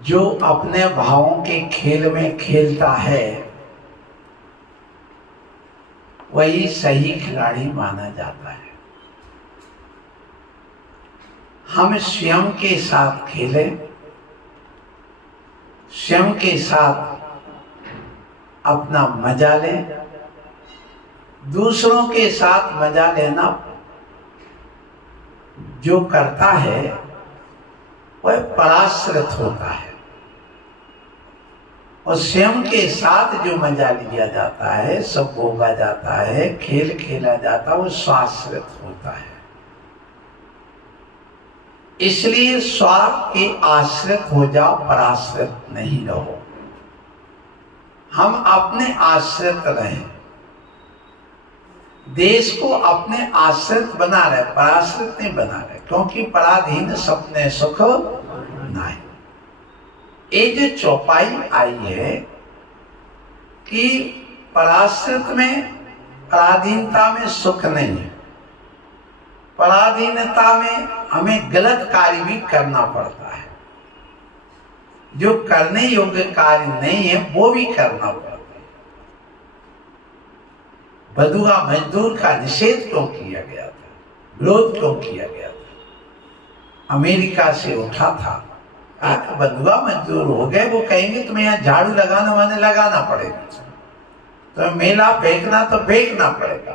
जो अपने भावों के खेल में खेलता है वही सही खिलाड़ी माना जाता है। हम स्वयं के साथ खेलें, स्वयं के साथ अपना मजा लें। दूसरों के साथ मजा लेना जो करता है वह पराश्रित होता है, और स्वयं के साथ जो मजा लिया जाता है, सब भोगा जाता है, खेल खेला जाता है, वो स्वाश्रित होता है। इसलिए स्व के आश्रित हो जाओ, पराश्रित नहीं रहो। हम अपने आश्रित रहें, देश को अपने आश्रित बना रहे, पराश्रित नहीं बना रहे, क्योंकि पराधीन सपने सुख नहीं। ये जो चौपाई आई है कि पराश्रित में, पराधीनता में सुख नहीं है, पराधीनता में हमें गलत कार्य भी करना पड़ता है, जो करने योग्य कार्य नहीं है वो भी करना पड़ता है। बदुआ मजदूर का निषेध क्यों किया गया था, विरोध क्यों किया गया था? अमेरिका से उठा था, बदुआ मजदूर हो गए, वो कहेंगे तुम्हें यहाँ झाड़ू लगाना माने लगाना पड़ेगा, तो मेला फेंकना तो फेंकना पड़ेगा।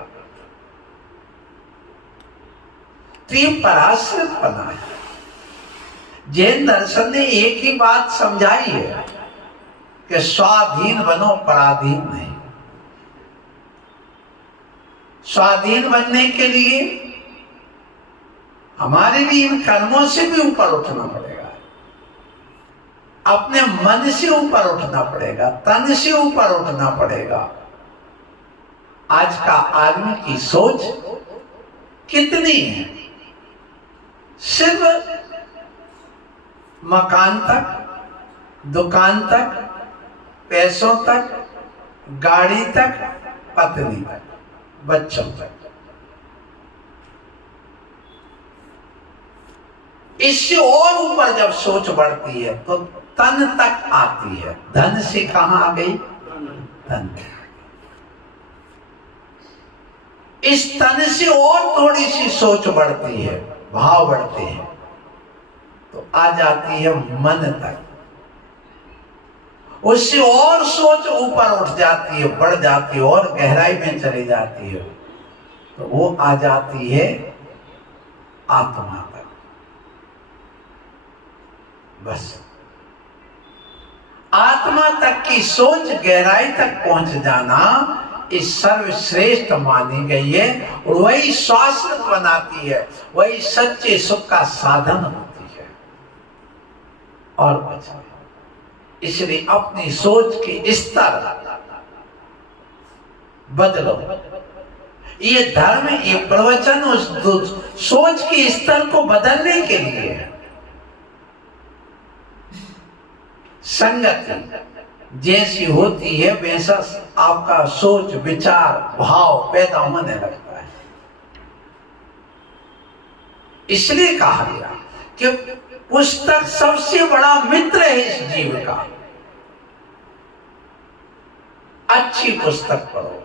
तो ये पराश्रित बना है। जैन दर्शन ने एक ही बात समझाई है कि स्वाधीन बनो, पराधीन नहीं। स्वाधीन बनने के लिए हमारे लिए इन कर्मों से भी ऊपर उठना पड़ेगा, अपने मन से ऊपर उठना पड़ेगा, तन से ऊपर उठना पड़ेगा। आज का आदमी की सोच कितनी है, सिर्फ मकान तक, दुकान तक, पैसों तक, गाड़ी तक, पत्नी तक, बच्चों तक। इससे और ऊपर जब सोच बढ़ती है तो तन तक आती है। धन से कहां आ गई? तन। इस तन से और थोड़ी सी सोच बढ़ती है, भाव बढ़ते हैं, तो आ जाती है मन तक। उससे और सोच ऊपर उठ जाती है, बढ़ जाती है, और गहराई में चली जाती है, तो वो आ जाती है आत्मा तक। बस आत्मा तक की सोच, गहराई तक पहुंच जाना इस सर्वश्रेष्ठ मानी गई है, और वही शाश्वत बनाती है, वही सच्चे सुख का साधन होती है। और कुछ नहीं। इसलिए अपनी सोच के स्तर बदलो। ये धर्म, ये प्रवचन उस सोच के स्तर को बदलने के लिए है। संगति जैसी होती है वैसा आपका सोच, विचार, भाव पैदा होने लगता है। इसलिए कहा गया कि पुस्तक सबसे बड़ा मित्र है इस जीव का। अच्छी पुस्तक पढ़ो,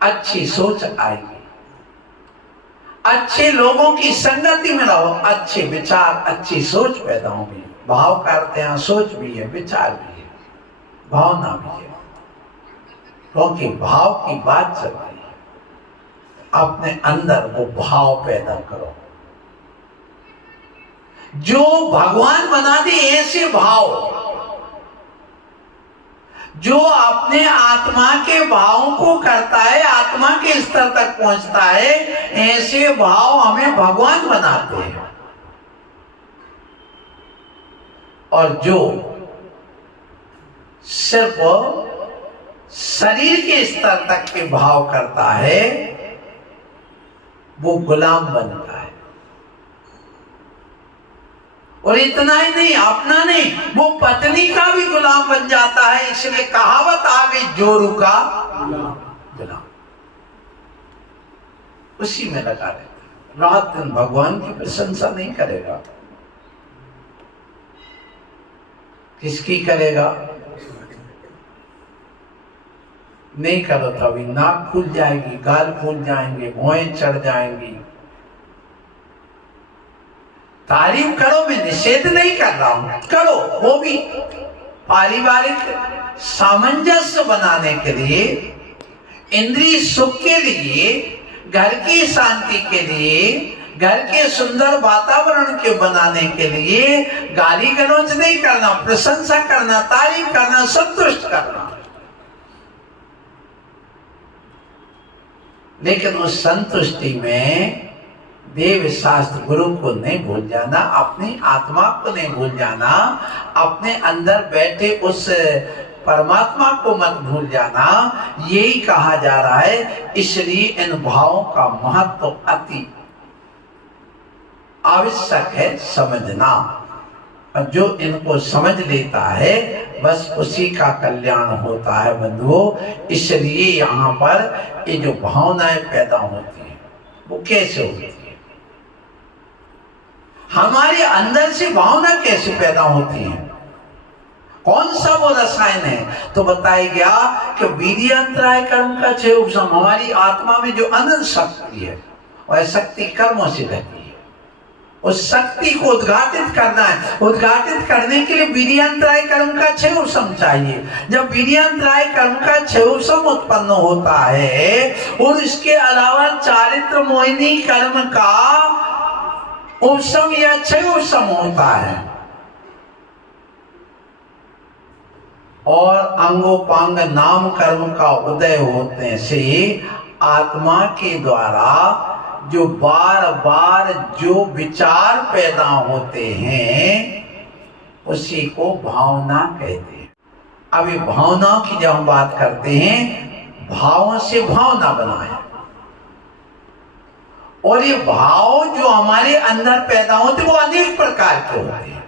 अच्छी सोच आएगी। अच्छे लोगों की संगति में रहो, अच्छे विचार, अच्छी सोच पैदा होगी। भाव करते हैं, सोच भी है, विचार भी है, भावना भी है, क्योंकि भाव की बात चल रही है। अपने अंदर वो भाव पैदा करो जो भगवान बना दे। ऐसे भाव जो अपने आत्मा के भावों को करता है, आत्मा के स्तर तक पहुंचता है, ऐसे भाव हमें भगवान बनाते हैं। और जो सिर्फ शरीर के स्तर तक के भाव करता है वो गुलाम बनता है। और इतना ही नहीं, अपना नहीं, वो पत्नी का भी गुलाम बन जाता है। इसलिए कहावत आ गई, जोरू का गुलाम। उसी में लगा रहता, रात दिन भगवान की प्रशंसा नहीं करेगा। किसकी करेगा? नहीं करो तो अभी नाक फूल जाएगी, गाल फूल जाएंगे, भौएं चढ़ जाएंगी। तारीफ करो, मैं निषेध नहीं कर रहा हूं, करो, वो भी पारिवारिक सामंजस्य बनाने के लिए, इंद्रिय सुख के लिए, घर की शांति के लिए, घर के सुंदर वातावरण के बनाने के लिए गाली गलौज नहीं करना, प्रशंसा करना, तारीफ करना, संतुष्ट करना। लेकिन उस संतुष्टि में देव शास्त्र गुरु को नहीं भूल जाना, अपनी आत्मा को नहीं भूल जाना, अपने अंदर बैठे उस परमात्मा को मत भूल जाना। यही कहा जा रहा है। इसलिए इन भावों का महत्व अति आवश्यक है समझना, और जो इनको समझ लेता है बस उसी का कल्याण होता है बंधुओं। इसलिए यहाँ पर ये जो भावनाएं पैदा होती हैं वो कैसे होती है? हमारे अंदर से भावना कैसे पैदा होती है? कौन सा वो रसायन है? तो बताया गया कि वीर्यान्तराय कर्म का क्षय उपशम। हमारी आत्मा में जो अनंत शक्ति है वह शक्ति कर्मों से रहती है। उस शक्ति को उद्घाटित करना है। उद्घाटित करने के लिए वीर्यान्तराय कर्म का क्षय उपशम चाहिए। जब वीर्यान्तराय कर्म का क्षय उपशम उत्पन्न होता है और इसके अलावा चारित्र मोहिनी कर्म का उपशम या क्षय उपशम होता है, और अंगोपांग नाम कर्म का उदय होने से आत्मा के द्वारा जो बार बार जो विचार पैदा होते हैं उसी को भावना कहते हैं। अब ये भावना की जब हम बात करते हैं, भावों से भावना बना है, और ये भाव जो हमारे अंदर पैदा होते वो अनेक प्रकार के होते हैं।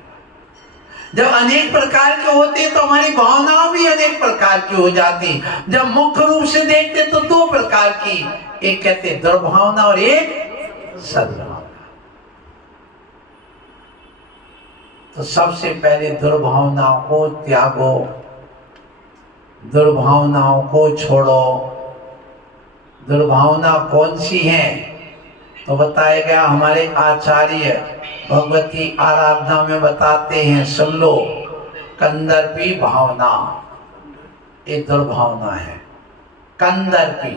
जब अनेक प्रकार के होते हैं तो हमारी भावनाएं भी अनेक प्रकार की हो जाती। जब मुख्य रूप से देखते तो दो प्रकार की, एक कहते दुर्भावना और एक सद्भावना। तो सबसे पहले दुर्भावनाओं को त्यागो, दुर्भावनाओं को छोड़ो। दुर्भावना कौन सी है? तो बताया गया, हमारे आचार्य भगवती आराधना में बताते हैं, सुन लो। कंदर्पी भावना ये दुर्भावना है। कंदर्पी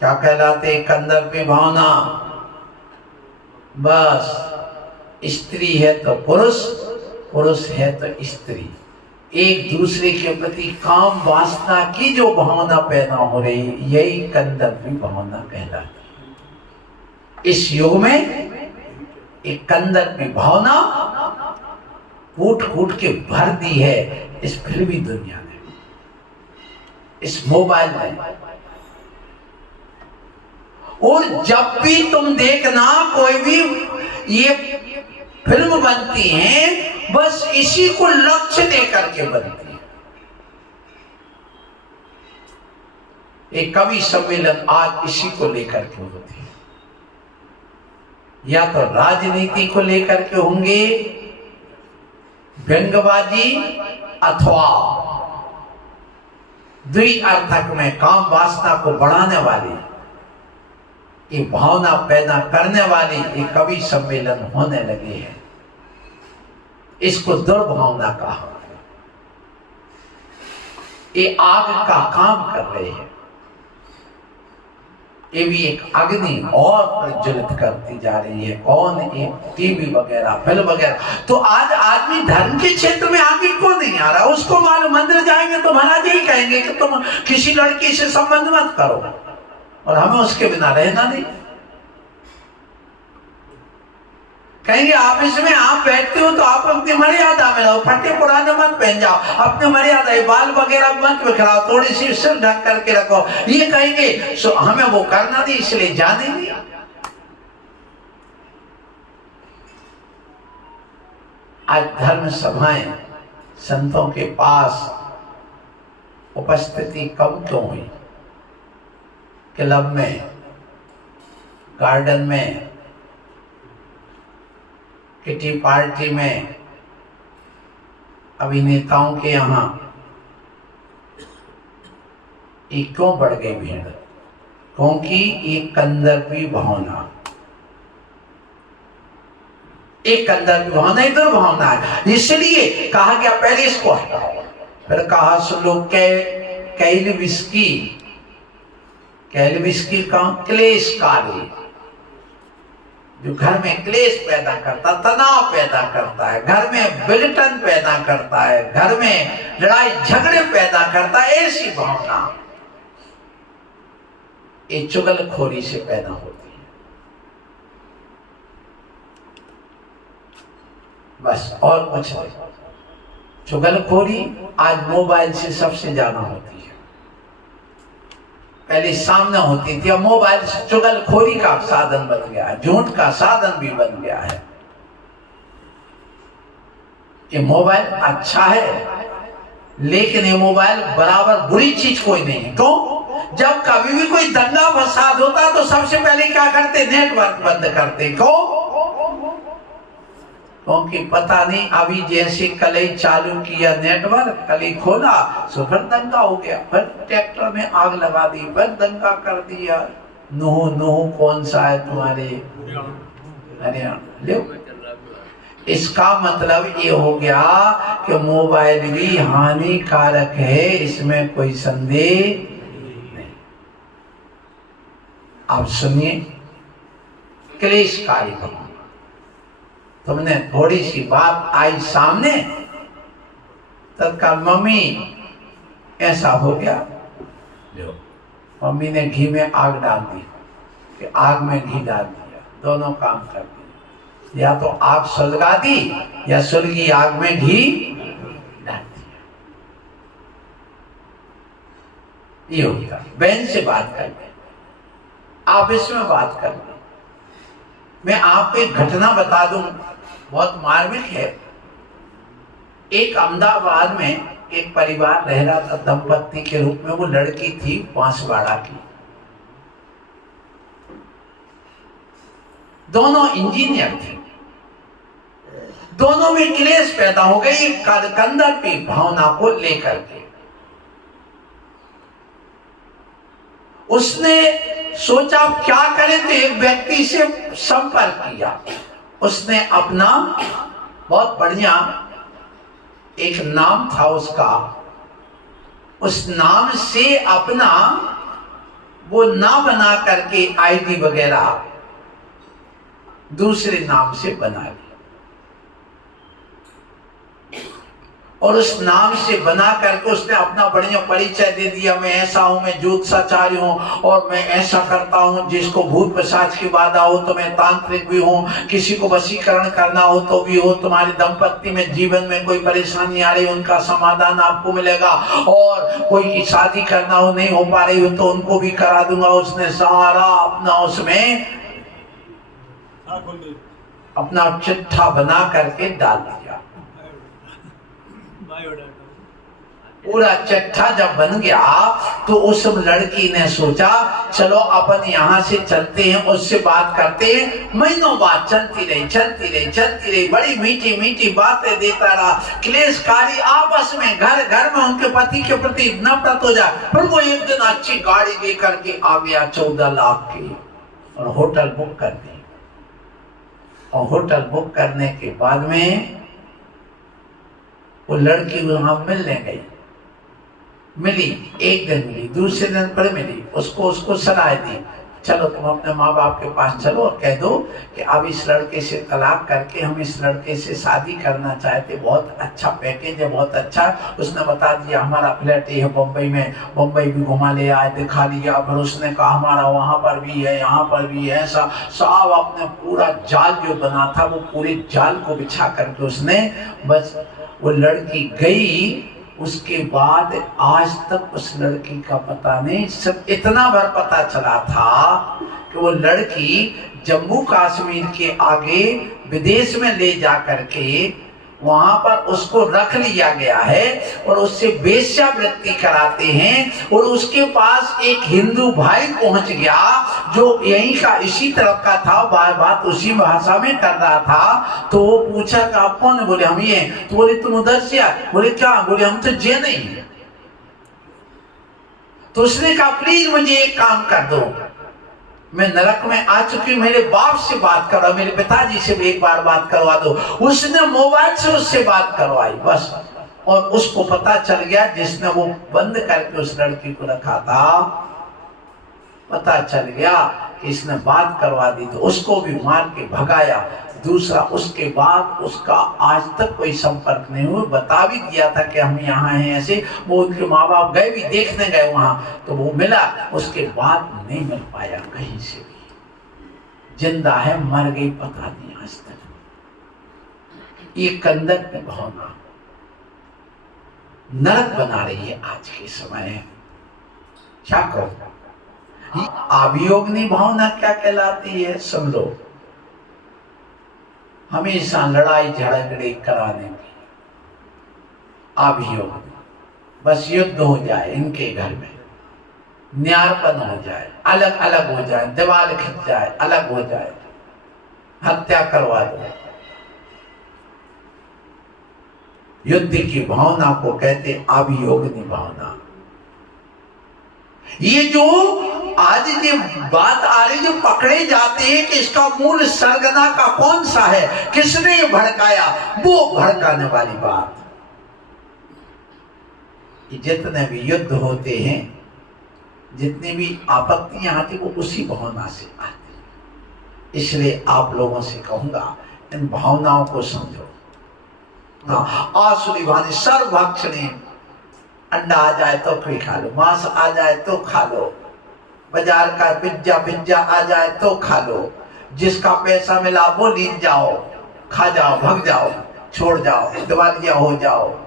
क्या कहलाते? कंदर्पी भावना। बस स्त्री है तो पुरुष, पुरुष है तो स्त्री, एक दूसरे के प्रति काम वासना की जो भावना पैदा हो रही है, यही कंदर्पी भावना कहलाती है। इस युग में एक कंदर्पी भावना कूट कूट के भर दी है इस फिल्मी दुनिया ने, इस मोबाइल में। और जब भी तुम देखना कोई भी ये फिल्म बनती है, बस इसी को लक्ष्य लेकर के बनती है। एक कवि सम्मेलन आज इसी को लेकर के होती है। या तो राजनीति को लेकर के होंगे, व्यंग्यबाजी, अथवा द्विअर्थक में काम वासना को बढ़ाने वाली, ये भावना पैदा करने वाली ये कवि सम्मेलन होने लगे हैं। इसको दुर्भावना कहा। ये आग का काम कर रहे हैं। ये भी एक अग्नि और प्रज्वलित करती जा रही है। कौन? एक टीवी वगैरह, फिल्म वगैरह। तो आज आदमी धर्म के क्षेत्र में आगे क्यों नहीं आ रहा? उसको मालूम मंदिर जाएंगे तो महाराज यही कहेंगे कि तुम किसी लड़की से संबंध मत करो, और हमें उसके बिना रहना नहीं। कहेंगे ऑफिस में आप बैठते हो तो आप अपनी मर्यादा में रहो, फटे पुराने मत पहन जाओ, अपने मर्यादा, बाल वगैरह मत बिखराओ, थोड़ी सी सिर ढक करके रखो। ये कहेंगे सो हमें वो करना नहीं, इसलिए जाने नहीं। आज धर्म सभाएं, संतों के पास उपस्थिति कम क्यों हुई? क्लब में, गार्डन में, किटी पार्टी में, अभिनेताओं के यहाँ ये क्यों बढ़ गई भीड़? क्योंकि ये कंदर्पी भावना, एक कंदर्पी भावना ही दुर्भावना है। इसलिए कहा गया पहले इसको हटाओ, फिर कहा सुनो कैलविस्की का क्लेशकारी, जो घर में क्लेश पैदा करता, तनाव पैदा करता है, घर में विघटन पैदा करता है, घर में लड़ाई झगड़े पैदा करता है, ऐसी भावना ये चुगलखोरी से पैदा होती है। बस और कुछ नहीं। चुगलखोरी आज मोबाइल से सबसे ज्यादा होती है। पहले सामने होती थी, अब मोबाइल से चुगलखोरी का साधन बन गया है, झूठ का साधन भी बन गया है। ये मोबाइल अच्छा है, लेकिन ये मोबाइल बराबर बुरी चीज कोई नहीं है। क्यों? जब कभी भी कोई दंगा फसाद होता तो सबसे पहले क्या करते? नेटवर्क बंद करते। क्यों? क्योंकि पता नहीं, अभी जैसे कल ही चालू किया नेटवर्क, कल ही खोला तो फिर दंगा हो गया, फिर ट्रैक्टर में आग लगा दी, फिर दंगा कर दिया। नूह कौन सा है तुम्हारे? हरियाणा। इसका मतलब ये हो गया कि मोबाइल भी हानिकारक है, इसमें कोई संदेह नहीं। आप सुनिए, क्लेशकारी भावना। तुमने थोड़ी सी बात आई सामने, तत्काल मम्मी ऐसा हो गया, जो मम्मी ने घी में आग डाल दी, कि आग में घी डाल दिया, दोनों काम कर दिए। या तो आग सुलगा दी या सुलगी आग में घी डाल दिया। ये हो गया। बहन से बात कर ले, आप इसमें बात कर ले। मैं आपको एक घटना बता दूं, बहुत मार्मिक है। एक अहमदाबाद में एक परिवार रह रहा था, दंपत्ति के रूप में। वो लड़की थी बांसवाड़ा की, दोनों इंजीनियर थे। दोनों में क्लेश पैदा हो गई कंदर्पी भावना को लेकर के। उसने सोचा क्या करे, तो एक व्यक्ति से संपर्क किया। उसने अपना बहुत बढ़िया एक नाम था उसका, उस नाम से अपना वो ना बना करके आईडी वगैरह दूसरे नाम से बना ली, और उस नाम से बना करके उसने अपना बढ़िया परिचय दे दिया। मैं ऐसा हूं, मैं ज्योतिषाचार्य हूं, और मैं ऐसा करता हूं, जिसको भूत पिशाच की बाधा हो तो मैं तांत्रिक भी हूं, किसी को वशीकरण करना हो तो भी हो, तुम्हारी दंपत्ति में जीवन में कोई परेशानी आ रही उनका समाधान आपको मिलेगा, और कोई की शादी करना हो नहीं हो पा रही हो तो उनको भी करा दूंगा। उसने सारा अपना उसमें अपना चिट्ठा बना करके डाल दिया। पूरा चिट्ठा जब बन गया तो उस लड़की ने सोचा चलो अपन यहाँ से चलते हैं, उससे बात करते हैं। महीनों बात चलती रही, बड़ी मीठी मीठी बातें देता रहा। क्लेशकारी आपस में घर घर में उनके पति के प्रति नफरत हो जाए। फिर वो एक दिन अच्छी गाड़ी लेकर के आ गया 14 लाख की, और होटल बुक कर दी। और होटल बुक करने के बाद में वो लड़की वहां मिलने गई। मिली, एक दिन मिली, दूसरे दिन पर मिली, उसको सलाह दी, चलो तुम अपने माँ बाप के पास चलो और कह दो कि अब इस लड़के से तलाक करके हम इस लड़के से शादी करना चाहते, बहुत अच्छा पैकेज है, बहुत अच्छा। उसने बता दिया हमारा फ्लैट ये है बम्बई में, बम्बई भी घुमा ले आए, दिखा लिया। फिर उसने कहा हमारा वहाँ पर भी है, यहाँ पर भी है। ऐसा सब अपने पूरा जाल जो बना था वो पूरे जाल को बिछा करके उसने, बस वो लड़की गई। उसके बाद आज तक उस लड़की का पता नहीं। सब इतना भर पता चला था कि वो लड़की जम्मू कश्मीर के आगे विदेश में ले जा करके वहां पर उसको रख लिया गया है और उससे वेश्यावृत्ति कराते हैं। और उसके पास एक हिंदू भाई पहुंच गया जो यहीं का इसी तरफ का था, बात उसी भाषा में कर रहा था। तो वो पूछा कि आप कौन है? बोले हम ये। तो बोले तुम उधर से आए? बोले क्या? बोले हम तो जैन ही हैं। तो उसने कहा प्लीज मुझे एक काम कर दो, मैं नरक में आ चुकी, मेरे बाप से बात करो, मेरे पिताजी से भी एक बार बात करवा दो। उसने मोबाइल से उससे बात करवाई बस। और उसको पता चल गया, जिसने वो बंद करके उस लड़की को रखा था, पता चल गया कि इसने बात करवा दी, तो उसको भी मार के भगाया। दूसरा, उसके बाद उसका आज तक कोई संपर्क नहीं हुआ। बता भी दिया था कि हम यहाँ हैं ऐसे। वो उनके माँ बाप गए भी, देखने गए वहां, तो वो मिला, उसके बाद नहीं मिल पाया कहीं से भी। जिंदा है मर गई पता नहीं आज तक। ये कंदक की भावना नरक बना रही है आज के समय। क्या करो? अभियोगनी भावना क्या कहलाती है? सुन लो, हमेशा लड़ाई झगड़े कराने की अभियोग, बस युद्ध हो जाए इनके घर में, न्यायपन हो जाए, अलग अलग हो जाए, दीवार खिंच जाए, अलग हो जाए, हत्या करवा दो। युद्ध की भावना को कहते अभियोगनी भावना। ये जो आज ये बात आ रही, जो पकड़े जाते हैं कि इसका मूल सरगना का कौन सा है, किसने ये भड़काया, वो भड़काने वाली बात। जितने भी युद्ध होते हैं, जितनी भी आपत्तियां आती, वो उसी भावना से आती। इसलिए आप लोगों से कहूंगा, इन भावनाओं को समझो। आसुरी भावना सर्वभक्षणी, अंडा आ जाए तो कोई खा लो, मांस आ जाए तो खा लो, बाजार का पिज्जा आ जाए तो खा लो, जिसका पैसा मिला वो लीन जाओ, खा जाओ, भग जाओ, छोड़ जाओ, दिवालिया हो जाओ,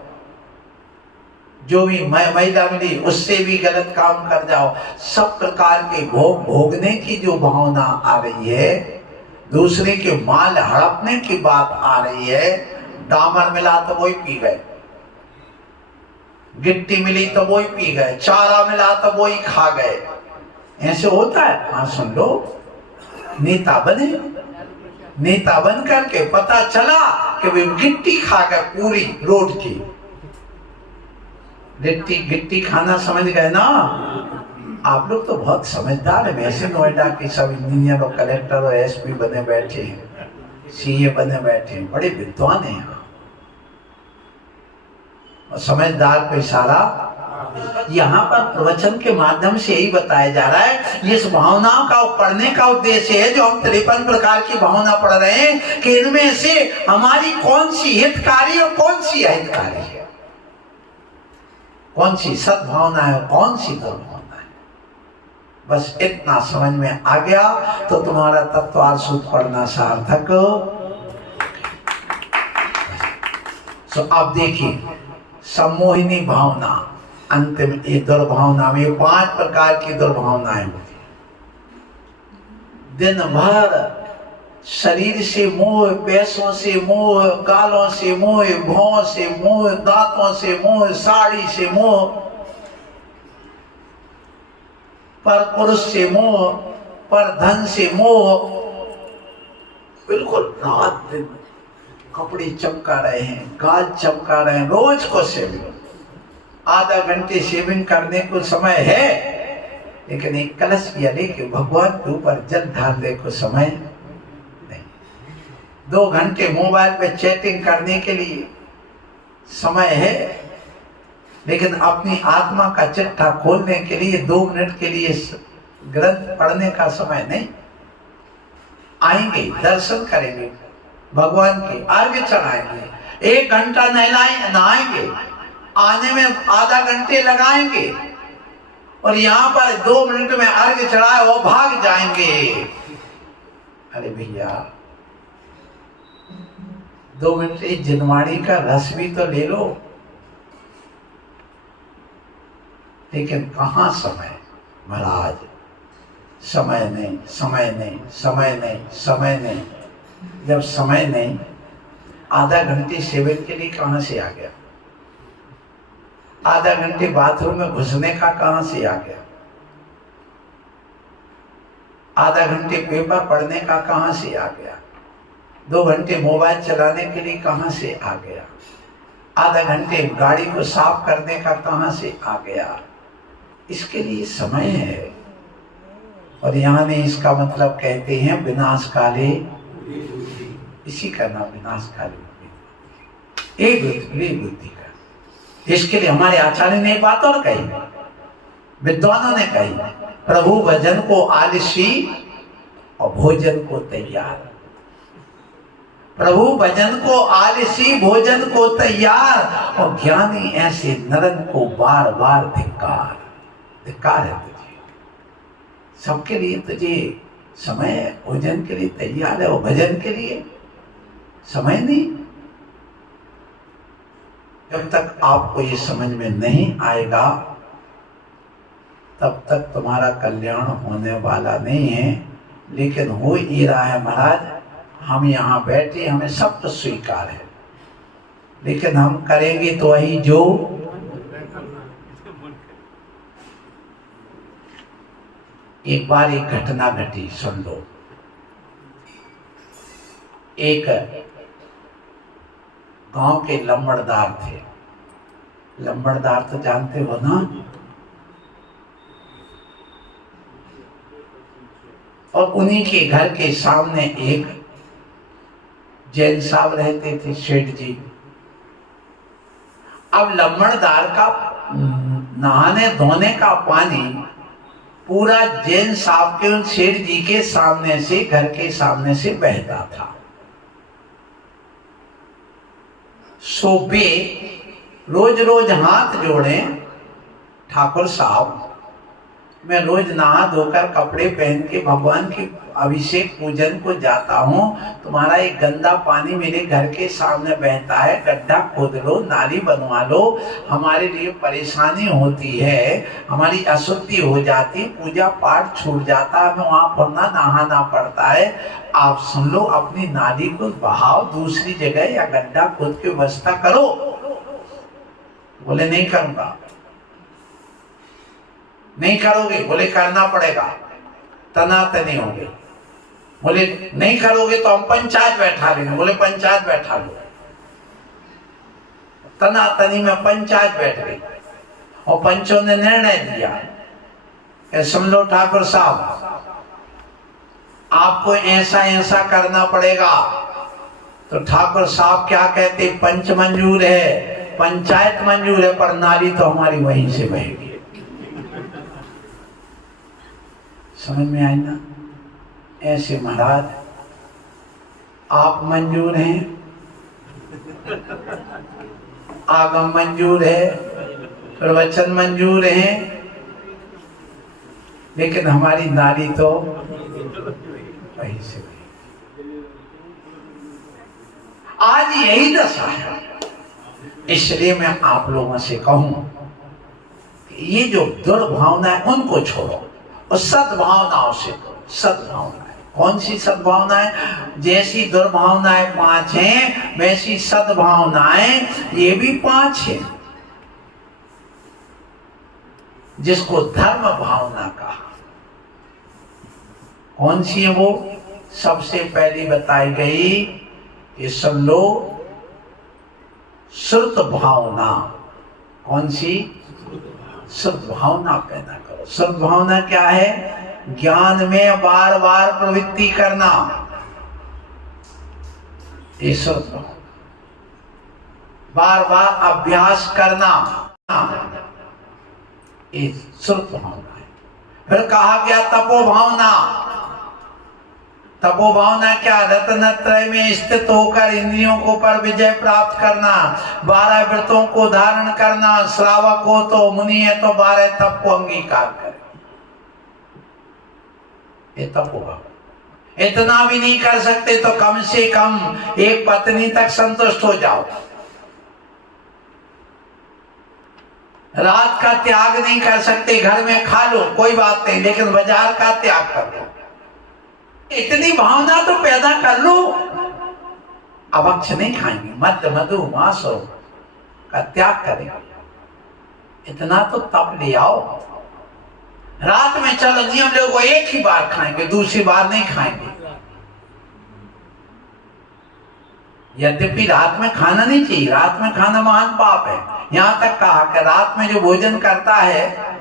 जो भी महिला मिली उससे भी गलत काम कर जाओ। सब प्रकार के भोग भोगने की जो भावना आ रही है, दूसरे के माल हड़पने की बात आ रही है। डामर मिला तो वही पी गए, गिट्टी मिली तो वही पी गए, चारा मिला तो वही खा गए। ऐसे होता है? हाँ सुन लो, नेता बने, नेता बन करके पता चला कि वे गिट्टी खा गए पूरी रोड की। गिट्टी खाना समझ गए ना? आप लोग तो बहुत समझदार है। वैसे नोएडा के सब इंजीनियर और कलेक्टर और एसपी बने बैठे हैं, सीए बने बैठे हैं, बड़े विद्वान हैं। और समझदार को इशारा यहाँ पर प्रवचन के माध्यम से यही बताया जा रहा है। इस भावनाओं का पढ़ने का उद्देश्य है, जो हम 53 प्रकार की भावना पढ़ रहे हैं, कि इनमें से हमारी कौन सी हितकारी और कौन सी अहितकारी है, कौन सी सद्भावना है और कौन सी दुर्भावना है। बस इतना समझ में आ गया तो तुम्हारा तत्वार सूत्र पढ़ना सार्थक। तो अब देखिए, सम्मोहिनी भावना, अंतिम ये दुर्भावना में 5 प्रकार की दुर्भावनाएं होती हैं। दिन भर शरीर से मोह, पैसों से मोह, गालों से मोह, भौं से मोह, दांतों से मोह, साड़ी से मोह, पर पुरुष से मोह, पर धन से मोह। बिल्कुल रात दिन कपड़े चमका रहे हैं, गाल चमका रहे हैं, रोज को शेविंग, आधा घंटे शेविंग करने को समय है, लेकिन एक कलश किया लेके भगवान के ऊपर जल ढालने को समय नहीं। 2 घंटे मोबाइल पे चैटिंग करने के लिए समय है, लेकिन अपनी आत्मा का चिट्ठा खोलने के लिए 2 मिनट के लिए ग्रंथ पढ़ने का समय नहीं। आएंगे, दर्शन करेंगे भगवान के, अर्घ्य चढ़ाएंगे, 1 घंटा नहाएंगे, आने में आधा घंटे लगाएंगे, और यहाँ पर 2 मिनट में अर्घ्य चढ़ाए वो भाग जाएंगे। अरे भैया, 2 मिनट इस जिनवाड़ी का रस भी तो ले लो। लेकिन कहाँ समय महाराज, समय नहीं, समय नहीं, समय नहीं, समय नहीं। जब समय नहीं, आधा घंटे सेवन के लिए कहां से आ गया? आधा घंटे बाथरूम में घुसने का कहां से आ गया? आधा घंटे पेपर पढ़ने का कहां से आ गया? 2 घंटे मोबाइल चलाने के लिए कहां से आ गया? आधा घंटे गाड़ी को साफ करने का कहां से आ गया? इसके लिए समय है। और यहाँ ने इसका मतलब कहते हैं विनाश काले, इसी का नाम विनाश काले एक बुद्धि का। इसके लिए हमारे आचार्य ने बात और कही, विद्वानों ने कही, प्रभु भजन को आलसी और भोजन को तैयार। प्रभु भजन को आलसी, भोजन को तैयार, और ज्ञानी ऐसे नरन को बार बार धिक्कार। धिक्कार है तुझे, सबके लिए तुझे समय है, भोजन के लिए तैयार है और भजन के लिए समय नहीं। जब तक आपको ये समझ में नहीं आएगा तब तक तुम्हारा कल्याण होने वाला नहीं है। लेकिन हो ही रहा है महाराज। हम यहाँ बैठे, हमें सब तो स्वीकार है, लेकिन हम करेंगे तो वही जो एक बार एक घटना घटी, सुन लो। एक गांव के लंबड़दार थे। लंबड़दार तो जानते हो ना? और उन्हीं के घर के सामने एक जैन साहब रहते थे, सेठ जी। अब लंबड़दार का नहाने धोने का पानी पूरा जैन साहब के उन सेठ जी के सामने से, घर के सामने से बहता था। सो वे रोज रोज हाथ जोड़े, ठाकुर साहब मैं रोज नहा धोकर कपड़े पहन के भगवान के अभिषेक पूजन को जाता हूँ, तुम्हारा एक गंदा पानी मेरे घर के सामने बहता है, गड्ढा खोद लो, नाली बनवा लो, हमारे लिए परेशानी होती है, हमारी अशुद्धि हो जाती, पूजा पाठ छूट जाता है, हमें वहाँ पढ़ना नहाना पड़ता है। आप सुन लो, अपनी नाली को बहाव, दूसरी जगह या गड्ढा खोद के व्यवस्था करो। बोले नहीं करूँगा। नहीं करोगे? बोले करना पड़ेगा, तनातनी होगी। बोले नहीं करोगे तो हम पंचायत बैठा लेंगे। बोले पंचायत बैठा लो। तनातनी में पंचायत बैठ गई और पंचों ने निर्णय दिया कि सुन लो ठाकुर साहब, आपको ऐसा ऐसा करना पड़ेगा। तो ठाकुर साहब क्या कहते? पंच मंजूर है, पंचायत मंजूर है, पर नाली तो हमारी वहीं से बहेगी। समझ में आई ना? ऐसे महाराज आप मंजूर हैं, आगम मंजूर है, प्रवचन मंजूर है, लेकिन हमारी नाली तो वहीं से वहीं। आज यही दशा है। इसलिए मैं आप लोगों से कहूं कि ये जो दुर्भावना है उनको छोड़ो और सद्भावनाओं से करो। सद्भावनाएं कौन सी सद्भावनाएं? जैसी दुर्भावनाएं 5 हैं वैसी सद्भावनाएं ये भी 5 हैं, जिसको धर्म भावना कहा। कौन सी है वो? सबसे पहली बताई गई ये सुन लो, श्रुत भावना। कौन सी? श्रुत भावना पैदा करो। श्रुत भावना क्या है? ज्ञान में बार बार प्रवृत्ति करना, ये श्रुत भावना। बार बार अभ्यास करना, ये श्रुत भावना है। फिर कहा गया तपो भावना। तपो भावना क्या? रत्नत्रय में स्थित होकर इंद्रियों को पर विजय प्राप्त करना, 12 व्रतों को धारण करना, श्रावक हो तो मुनि है तो 12 तप को अंगीकार करे, ये तपो भावना। इतना भी नहीं कर सकते तो कम से कम एक पत्नी तक संतुष्ट हो जाओ। रात का त्याग नहीं कर सकते, घर में खा लो कोई बात नहीं, लेकिन बाजार का त्याग कर लो। इतनी भावना तो पैदा कर लो। अभक्ष नहीं खाएंगे, मद्य मधु मांस का त्याग करेंगे। इतना तो तप ले आओ। रात में चलो नियम लोग एक ही बार खाएंगे, दूसरी बार नहीं खाएंगे। यद्यपि रात में खाना नहीं चाहिए, रात में खाना महान पाप है। यहां तक कहा कि रात में जो भोजन करता है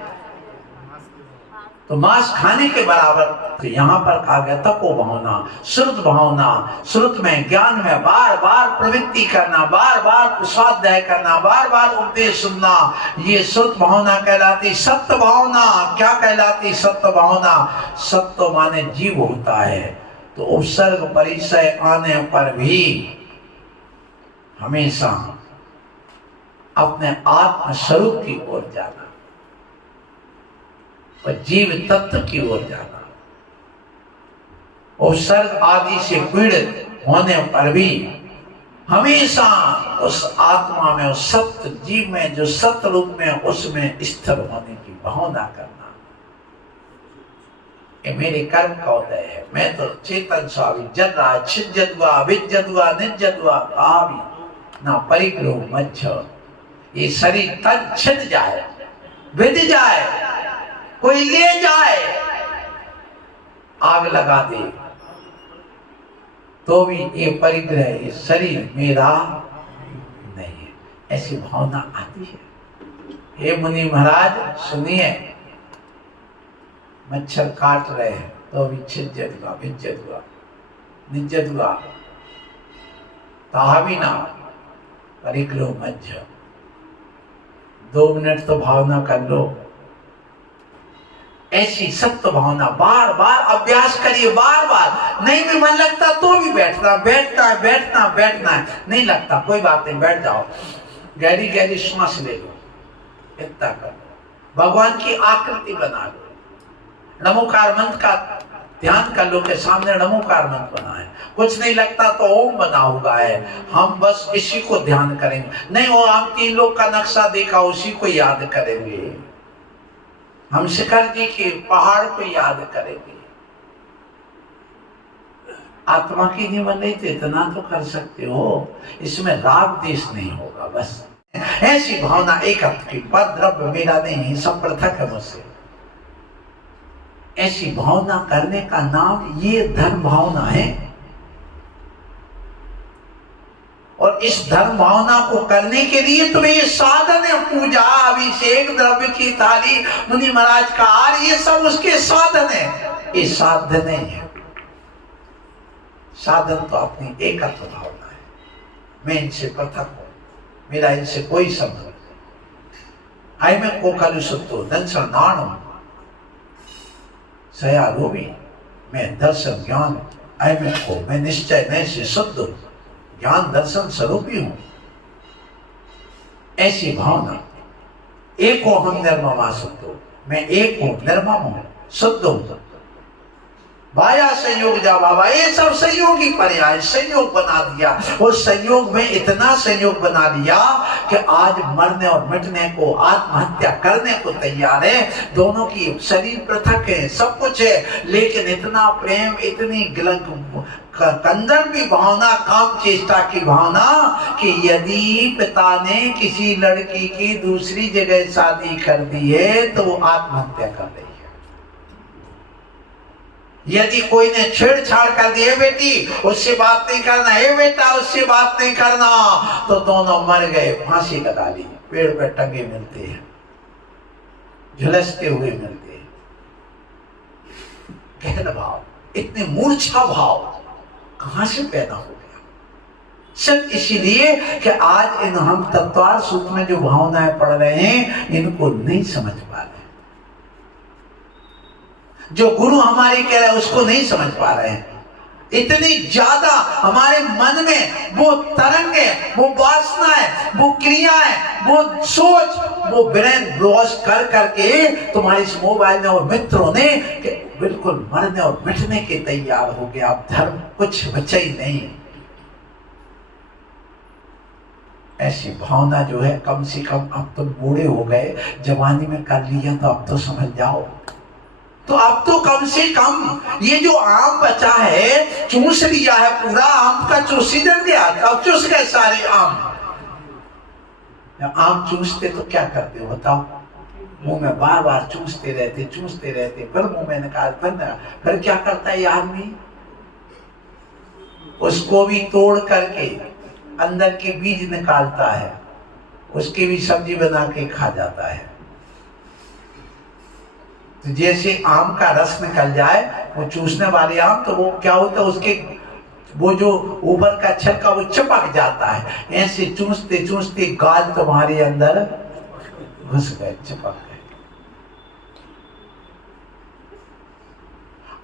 तो मांस खाने के बराबर। तो यहां पर कहा गया तपो भावना, श्रुत भावना, श्रुत में ज्ञान में बार बार प्रवृत्ति करना, बार बार स्वाध्याय करना, बार बार उपदेश सुनना, ये श्रुत भावना कहलाती। सत्य भावना क्या कहलाती? सत्य भावना, सत्य माने जीव होता है। तो उपसर्ग परिचय आने पर भी हमेशा अपने आत्म स्वरूप की ओर जाना और जीव तत्व की ओर जाना। उपसर्ग आदि से पीड़ित होने पर भी हमेशा उस आत्मा में, उस सत्य जीव में, जो सत्य रूप में, उसमें स्थिर होने की भावना करना। ये मेरे कर्म का उदय है। मैं तो चेतन स्वामी जद रहा, छिज्जत हुआ, विज्जत हुआ, निज्जत हुआ, कहा भी ना परिग्रह मच्छर। ये शरीर तन छिद जाए, विध जाए, कोई ले जाए, आग लगा दे, तो भी ये परिग्रह, ये शरीर मेरा नहीं है, ऐसी भावना आती है। हे मुनि महाराज सुनिए, मच्छर काट रहे हैं तो भी छिज्जत हुआ, विज्जत हुआ, निज्जत हुआ, कहा भी ना परिग्रह मच्छर। 2 मिनट तो भावना कर लो। ऐसी सत्य भावना बार बार अभ्यास करिए, बार बार। नहीं भी मन लगता तो भी बैठना, बैठना है, बैठना, बैठना है। नहीं लगता कोई बात नहीं, बैठ जाओ, गहरी गहरी श्वास ले लो, इतना कर लो। भगवान की आकृति बना लो, नमोकार मंत्र का ध्यान कर लो के सामने नमोकार मंत्र बना है। कुछ नहीं लगता तो ओम बना हुआ है, हम बस इसी को ध्यान करेंगे। नहीं हो, हम 3 लोग का नक्शा देखा, उसी को याद करेंगे। हम शिखर जी के पहाड़ को याद करेंगे। आत्मा की नहीं बन रही तो इतना तो कर सकते हो, इसमें राग देश नहीं होगा। बस ऐसी भावना एकत्व की, पर द्रव्य मेरा नहीं, सब पृथक है मुझसे। ऐसी भावना करने का नाम ये धर्म भावना है। और इस धर्म भावना को करने के लिए तुम्हें ये साधन है, पूजा, अभिषेक, द्रव्य की थाली, मुनि महाराज का हार, ये सब उसके साधन है। ये साधन नहीं है। साधन तो अपनी एकत्व भावना है। मैं इनसे पृथक हूं, मेरा इनसे कोई संबंध नहीं। आई में को कलु सुतो दंसन नाणम सया रोवी, मैं दर्शन ज्ञान आई में को, मैं निश्चय नय से शुद्ध ज्ञान दर्शन स्वरूपी हूं। ऐसी भावना, एक हो हम निर्ममा शुद्ध, मैं एक हूं, निर्मम हूं, शुद्ध हूं। बाया संयोग जा बाबा, ये सब संयोगी पर्याय, संयोग बना दिया। और संयोग में इतना संयोग बना दिया कि आज मरने और मिटने को, आत्महत्या करने को तैयार है। दोनों की शरीर पृथक है, सब कुछ है, लेकिन इतना प्रेम, इतनी कंदर भी भावना, काम चेष्टा की भावना कि यदि पिता ने किसी लड़की की दूसरी जगह शादी कर दी है तो वो आत्महत्या कर रही है। यदि कोई ने छेड़छाड़ कर दी, है बेटी उससे बात नहीं करना, है बेटा उससे बात नहीं करना, तो दोनों मर गए, फांसी लगा ली, पेड़ पे टंगे मिलते हैं, झुलसते हुए मिलते हैं। गहन भाव, इतने मूर्छा भाव कहां से पैदा हो गया? सिर्फ इसीलिए कि आज इन हम तत्वार सूत्र में जो भावनाएं पढ़ रहे हैं इनको नहीं समझ पा रहे। जो गुरु हमारे कह रहे हैं उसको नहीं समझ पा रहे हैं। इतनी ज्यादा हमारे मन में वो तरंग है, वो वासना है, वो क्रिया है, वो सोच, वो ब्रेन ब्लॉस कर करके तुम्हारे इस मोबाइल में और मित्रों ने बिल्कुल मरने और मिटने के तैयार हो गया। अब धर्म कुछ बचा ही नहीं। ऐसी भावना जो है, कम से कम अब तुम बूढ़े हो गए, जवानी में कर लिया तो अब तो समझ जाओ, तो अब तो कम से कम ये जो आम बचा है, चूस लिया है पूरा आम का, चूसीजन गया, अब चूस गए सारे आम। आम चूसते तो क्या करते हो बताओ? मुंह में बार बार चूसते रहते, फिर मुंह में निकाल, फिर क्या करता है ये आदमी? उसको भी तोड़ करके अंदर के बीज निकालता है, उसकी भी सब्जी बना के खा जाता है। तो जैसे आम का रस निकल जाए, वो चूसने वाले आम, तो वो क्या होता है, उसके वो जो ऊपर का छिलका वो चिपक जाता है। ऐसे चूसते चूसते गाल तुम्हारे अंदर घुस गए, चिपक गए।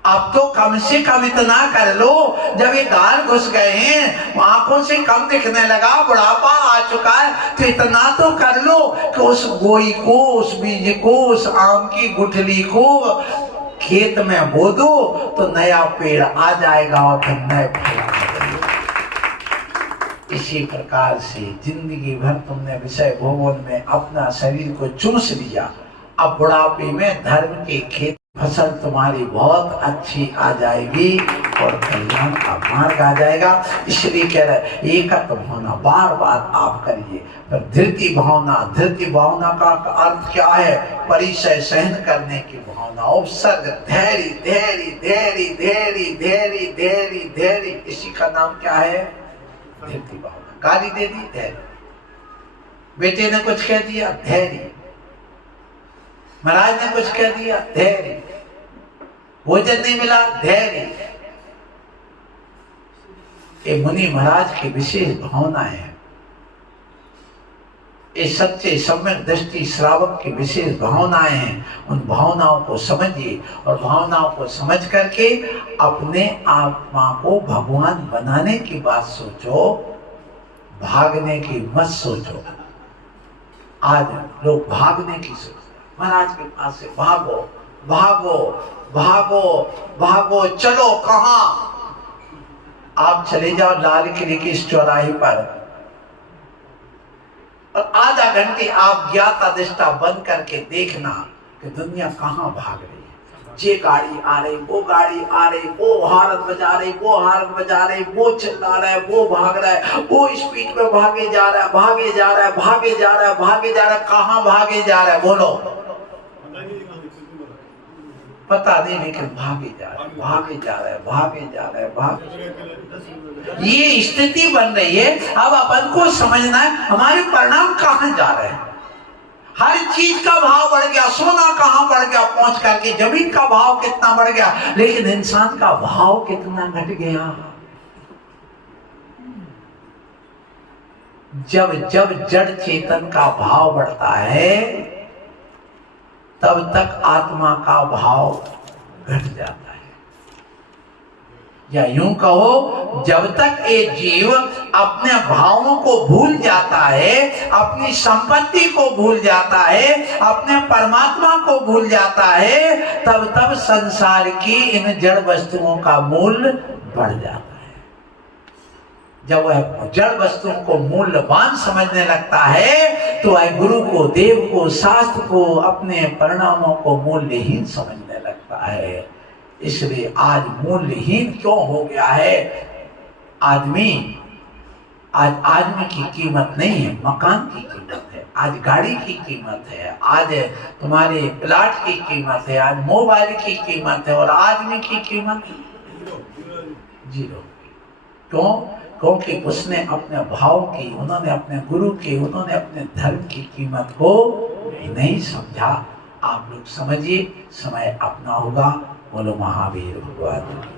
अब तो कम से कम इतना कर लो, जब ये गाल घुस गए हैं, आंखों से कम दिखने लगा, बुढ़ापा आ चुका है, तो इतना तो कर लो कि उस गोई को, उस बीज को, उस आम की गुठली को खेत में बो दो, तो नया पेड़ आ जाएगा और फिर नए फल आएंगे। इसी प्रकार से जिंदगी भर तुमने विषय भोगन में अपना शरीर को चूस लिया, अब बुढ़ापे में धर्म के खेत फसल तुम्हारी बहुत अच्छी आ जाएगी और कल्याण का मार्ग आ जाएगा। इसलिए कह रहे एकत्व भावना बार बार आप करिए। पर धृति भावना का अर्थ क्या है? परिचय सहन करने की भावना, उपसर्ग, धैर्य धैर्य धैर्य धैर्य धैर्य धैर्य धैर्य, इसी का नाम क्या है? धृति भावना। गाली दे दी, धैर्य। बेटे ने कुछ कह दिया, धैर्य। महाराज ने कुछ कह दिया, धैर्य। भोजन नहीं मिला, धैर्य। ये मुनि महाराज की विशेष भावना है। ये सच्चे सम्यक दृष्टि श्रावक की विशेष भावनाएं हैं। उन भावनाओं को समझिए और भावनाओं को समझ करके अपने आत्मा को भगवान बनाने की बात सोचो, भागने की मत सोचो। आज लोग भागने की सोचते, महाराज के पास से भागो भागो भागो भागो, चलो कहां? आप चले जाओ लाल किले के इस चौराहे पर और आधा घंटे आप ज्ञाता दृष्टा बंद करके देखना कि दुनिया कहां भाग रही है। ये गाड़ी आ रही, वो गाड़ी आ रही, वो हारन बजा रही, वो हारन बजा रही, वो चिल्ला रहा है, वो भाग रहा है, वो स्पीड में भागे जा रहा है, भागे जा रहा है, भागे जा रहा है, भागे जा रहा है। कहां भागे जा रहा है बोलो? पता नहीं, लेकिन भागे जा रहा है, भागे जा रहा है, भागे जा रहा है, भागे। ये स्थिति बन रही है। अब अपन को समझना है हमारे परिणाम कहां जा रहे हैं। हर चीज का भाव बढ़ गया, सोना कहां बढ़ गया पहुंच करके, जमीन का भाव कितना बढ़ गया, लेकिन इंसान का भाव कितना घट गया। जब जब जड़ चेतन का भाव बढ़ता है, तब तक आत्मा का भाव घट जाता है। या यूं कहो, जब तक एक जीव अपने भावों को भूल जाता है, अपनी संपत्ति को भूल जाता है, अपने परमात्मा को भूल जाता है, तब तब संसार की इन जड़ वस्तुओं का मूल्य बढ़ जाता है। जब वह जड़ वस्तुओं को मूल्यवान समझने लगता है, तो वह गुरु को, देव को, शास्त्र को, अपने परिणामों को मूल्यहीन समझने लगता है। इसलिए आज मूल्यहीन क्यों हो गया है आदमी? आज आदमी की कीमत नहीं है, मकान की कीमत है, आज गाड़ी की कीमत है, आज तुम्हारे प्लाट की कीमत है, आज मोबाइल की कीमत है, और आदमी की कीमत जीरो। क्यों? क्योंकि उसने अपने भाव की, उन्होंने अपने गुरु की, उन्होंने अपने धर्म की कीमत को नहीं समझा। आप लोग समझिए, समय अपना होगा। बोलो महावीर भगवान।